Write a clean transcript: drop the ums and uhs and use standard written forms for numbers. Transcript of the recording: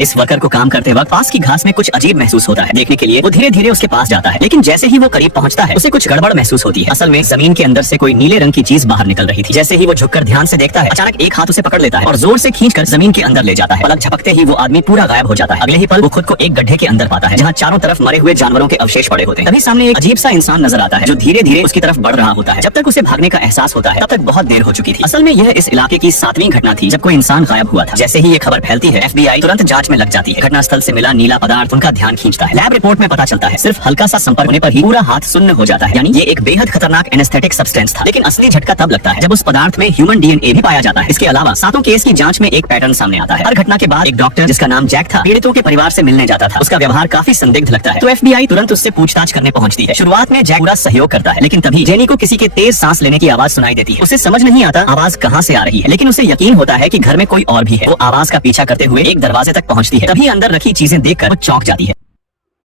इस वर्कर को काम करते वक्त पास की घास में कुछ अजीब महसूस होता है। देखने के लिए वो धीरे धीरे उसके पास जाता है, लेकिन जैसे ही वो करीब पहुंचता है उसे कुछ गड़बड़ महसूस होती है। असल में जमीन के अंदर से कोई नीले रंग की चीज बाहर निकल रही थी। जैसे ही वो झुककर ध्यान से देखता है, अचानक एक हाथ उसे पकड़ लेता है और जोर से खींचकर जमीन के अंदर ले जाता है। पलक झपकते ही वो आदमी पूरा गायब हो जाता है। अगले ही पल वो खुद को एक गड्ढे के अंदर पाता है, जहाँ चारों तरफ मरे हुए जानवरों के अवशेष पड़े होते हैं। तभी सामने एक अजीब सा इंसान नजर आता है, जो धीरे धीरे उसकी तरफ बढ़ रहा होता है। जब तक उसे भागने का एहसास होता है, तब तक बहुत देर हो चुकी थी। असल में यह इस इलाके की 7वीं घटना थी जब कोई इंसान गायब हुआ था। जैसे ही ये खबर फैलती है, FBI तुरंत जांच में लग जाती है। घटनास्थल से मिला नीला पदार्थ उनका ध्यान खींचता है। लैब रिपोर्ट में पता चलता है सिर्फ हल्का सा संपर्क होने पर ही पूरा हाथ सुन्न हो जाता है। यानी ये एक बेहद खतरनाक एनेस्थेटिक सब्सटेंस था। लेकिन असली झटका तब लगता है जब उस पदार्थ में ह्यूमन DNA भी पाया जाता है। इसके अलावा 7 केस की जांच में एक पैटर्न सामने आता है। हर घटना के बाद एक डॉक्टर जिसका नाम जैक था, पीड़ितों के परिवार से मिलने जाता था। उसका व्यवहार काफी संदिग्ध लगता है, तो FBI तुरंत उससे पूछताछ करने पहुंचती है। शुरुआत में जैक पूरा सहयोग करता है, लेकिन तभी जेनी को किसी के तेज सांस लेने की आवाज सुनाई देती है। उसे समझ नहीं आता आवाज कहाँ से आ रही है, लेकिन उसे यकीन होता है कि घर में कोई और भी है। वो आवाज का पीछा करते हुए एक दरवाजे तक पहुंचती है। तभी अंदर रखी चीजें देखकर वो चौंक जाती है।